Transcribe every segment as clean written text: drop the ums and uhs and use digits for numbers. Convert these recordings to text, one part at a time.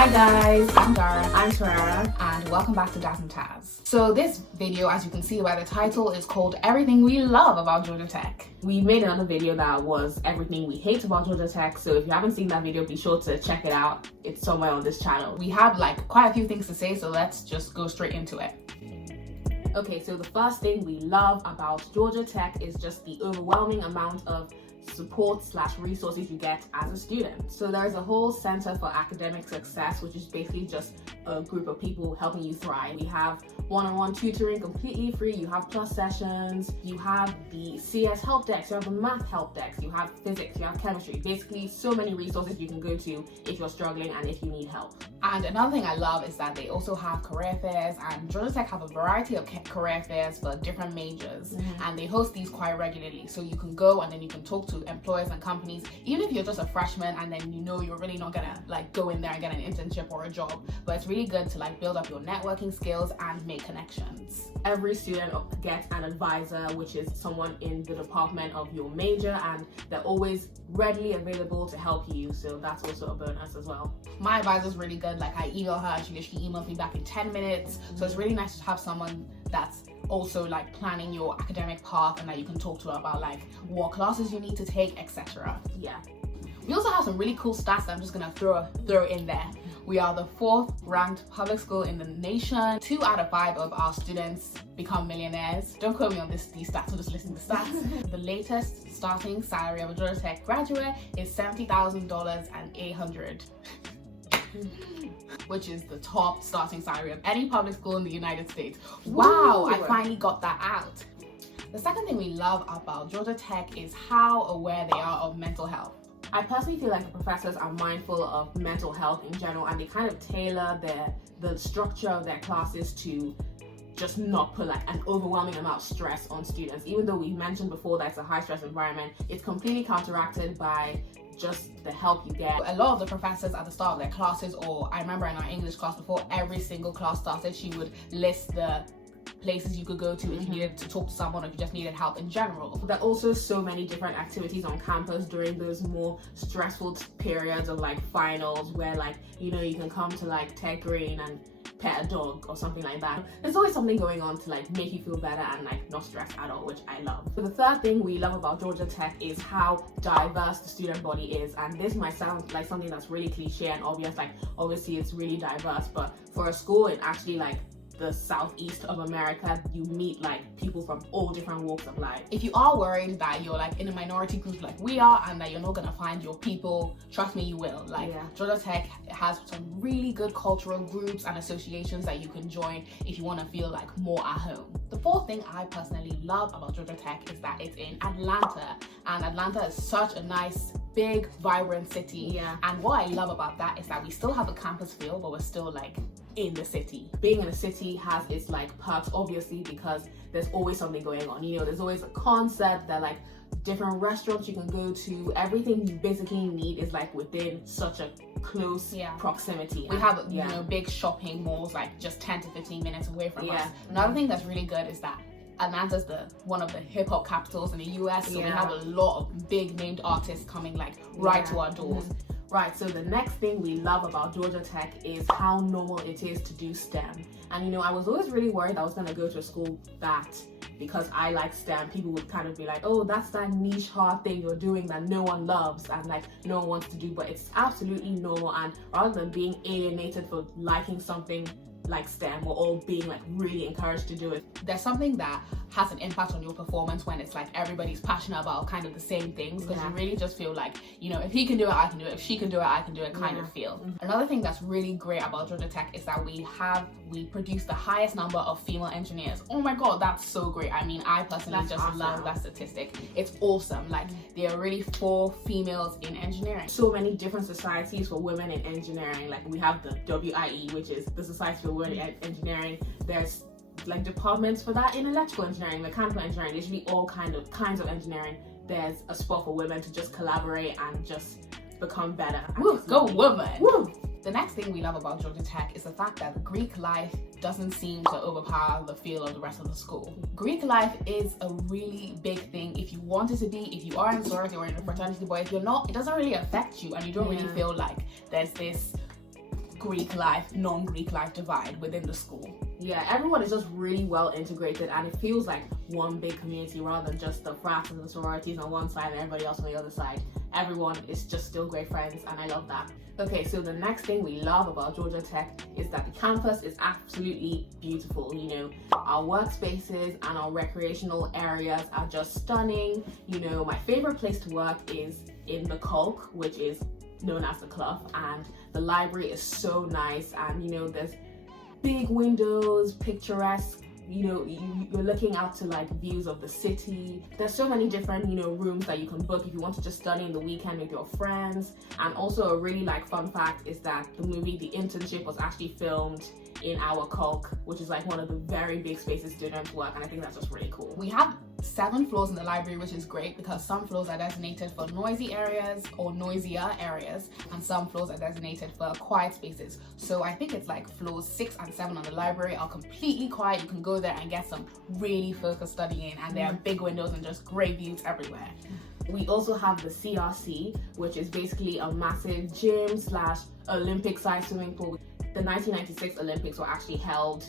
Hi guys, I'm Dara. I'm Torera. And welcome back to Daz and Taz. So this video, as you can see by the title, is called Everything We Love About Georgia Tech. We made another video that was everything we hate about Georgia Tech, so if you haven't seen that video, be sure to check it out. It's somewhere on this channel. We have quite a few things to say, so let's just go straight into it. Okay, so the first thing we love about Georgia Tech is just the overwhelming amount of support / resources you get as a student. So there's a whole center for academic success, which is basically just a group of people helping you thrive. We have one-on-one tutoring completely free, you have plus sessions, you have the CS help desk, you have the math help desk, you have physics, you have chemistry, basically so many resources you can go to if you're struggling and if you need help. And another thing I love is that they also have career fairs, and Georgia Tech have a variety of career fairs for different majors, and they host these quite regularly, so you can go and then you can talk to employers and companies, even if you're just a freshman and then you know you're really not gonna go in there and get an internship or a job, but it's really good to build up your networking skills and make connections. Every student gets an advisor, which is someone in the department of your major, and they're always readily available to help you, so that's also a bonus as well. My advisor's really good. I email her and she literally emails me back in 10 minutes, so it's really nice to have someone that's also planning your academic path and that you can talk to about what classes you need to take, etc. Yeah. We also have some really cool stats that I'm just gonna throw in there. We are the 4th ranked public school in the nation. 2 out of 5 of our students become millionaires. Don't quote me on these stats, I'm just listening to stats. The latest starting salary of a Georgia Tech graduate is $70,800. Which is the top starting salary of any public school in the United States. Wow, I finally got that out. The second thing we love about Georgia Tech is how aware they are of mental health. I personally feel like the professors are mindful of mental health in general, and they kind of tailor the structure of their classes to just not put an overwhelming amount of stress on students. Even though we mentioned before that it's a high stress environment, it's completely counteracted by just the help you get. A lot of the professors at the start of their classes, or I remember in our English class before every single class started, she would list the places you could go to if you needed to talk to someone or if you just needed help in general. There are also so many different activities on campus during those more stressful periods of finals, where you can come to Tech Green and pet a dog or something like that. There's always something going on to make you feel better and not stressed at all, which I love. So the third thing we love about Georgia Tech is how diverse the student body is, and this might sound like something that's really cliche and obvious, obviously it's really diverse, but for a school in actually the southeast of America, you meet people from all different walks of life. If you are worried that you're in a minority group like we are and that you're not gonna find your people, trust me, you will. Georgia Tech has some really good cultural groups and associations that you can join if you want to feel more at home. The fourth thing I personally love about Georgia Tech is that it's in Atlanta, and Atlanta is such a nice, big, vibrant city. Yeah. And what I love about that is that we still have a campus feel, but we're still in the city. Being in a city has its perks, obviously, because there's always something going on. There's always a concert, there are different restaurants you can go to. Everything you basically need is within such a close proximity. We have big shopping malls just 10 to 15 minutes away from us. Another thing that's really good is that Atlanta's one of the hip-hop capitals in the US, so we have a lot of big named artists coming right to our doors. Right, so the next thing we love about Georgia Tech is how normal it is to do STEM. And I was always really worried I was going to go to a school that, because I like STEM, people would kind of be oh, that's that niche hard thing you're doing that no one loves and no one wants to do, but it's absolutely normal. And rather than being alienated for liking something like STEM, we're all being really encouraged to do it. There's something that has an impact on your performance when it's everybody's passionate about kind of the same things, because you really just feel if he can do it, I can do it, if she can do it, I can do it kind of feel. Another thing that's really great about Georgia Tech is that we produce the highest number of female engineers. Oh my god, that's so great. I mean, I personally love that statistic. It's awesome. There are really 4 females in engineering. So many different societies for women in engineering. We have the WIE, which is the Society for Women in Engineering. There's departments for that in electrical engineering, mechanical engineering, literally all kinds of engineering. There's a spot for women to just collaborate and just become better. Woo, go women! Woo. The next thing we love about Georgia Tech is the fact that the Greek life doesn't seem to overpower the feel of the rest of the school. Greek life is a really big thing if you want it to be, if you are in sorority or in a fraternity, but if you're not, it doesn't really affect you and you don't really feel there's this Greek life, non-Greek life divide within the school. Yeah, everyone is just really well integrated, and it feels like one big community rather than just the frats and the sororities on one side and everybody else on the other side. Everyone is just still great friends, and I love that. Okay, so the next thing we love about Georgia Tech is that the campus is absolutely beautiful. You know, our workspaces and our recreational areas are just stunning. You know, my favorite place to work is in the Colk, which is known as the Clough, and the library is so nice, and you know, there's big windows, picturesque. You know, you're looking out to like views of the city. There's so many different, you know, rooms that you can book if you want to just study in the weekend with your friends. And also a really like fun fact is that the movie The Internship was actually filmed in our Colk, which is like one of the very big spaces students work, and I think that's just really cool. We have 7 floors in the library, which is great because some floors are designated for noisy areas or noisier areas, and some floors are designated for quiet spaces. So I think it's like floors 6 and 7 on the library are completely quiet. You can go there and get some really focused studying, and there are big windows and just great views everywhere. We also have the CRC, which is basically a massive gym / Olympic-sized swimming pool. The 1996 Olympics were actually held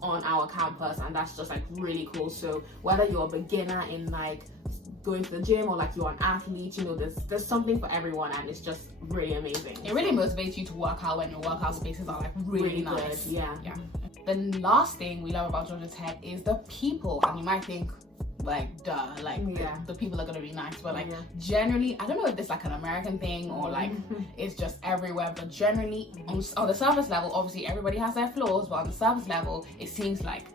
on our campus, and that's just like really cool. So whether you're a beginner in like going to the gym or like you're an athlete, you know, there's something for everyone, and it's just really amazing. It really motivates you to work out when your workout spaces are like really nice. Good. Yeah. The last thing we love about Georgia Tech is the people, and you might think like duh, like the people are gonna be nice, but like generally, I don't know if it's like an American thing or like it's just everywhere, but generally on the surface level, obviously everybody has their flaws, but on the surface level it seems like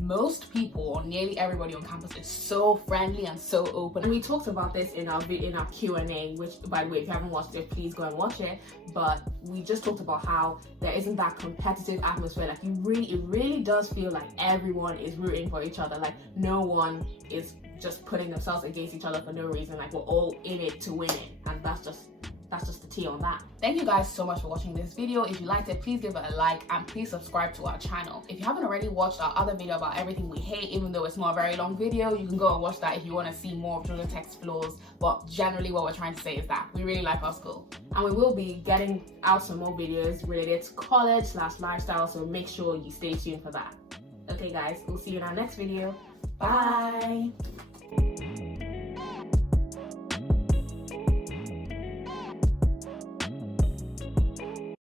most people or nearly everybody on campus is so friendly and so open. And we talked about this in our Q&A, which by the way, if you haven't watched it, please go and watch it. But we just talked about how there isn't that competitive atmosphere. Like it really does feel like everyone is rooting for each other. Like no one is just putting themselves against each other for no reason. Like we're all in it to win it, and that's just the tea on that. Thank you guys so much for watching this video. If you liked it, please give it a like, and please subscribe to our channel. If you haven't already watched our other video about everything we hate, even though it's not a very long video, you can go and watch that if you want to see more of Georgia Tech's flaws. But generally what we're trying to say is that we really like our school, and we will be getting out some more videos related to college / lifestyle, so make sure you stay tuned for that. Okay guys, we'll see you in our next video. Bye.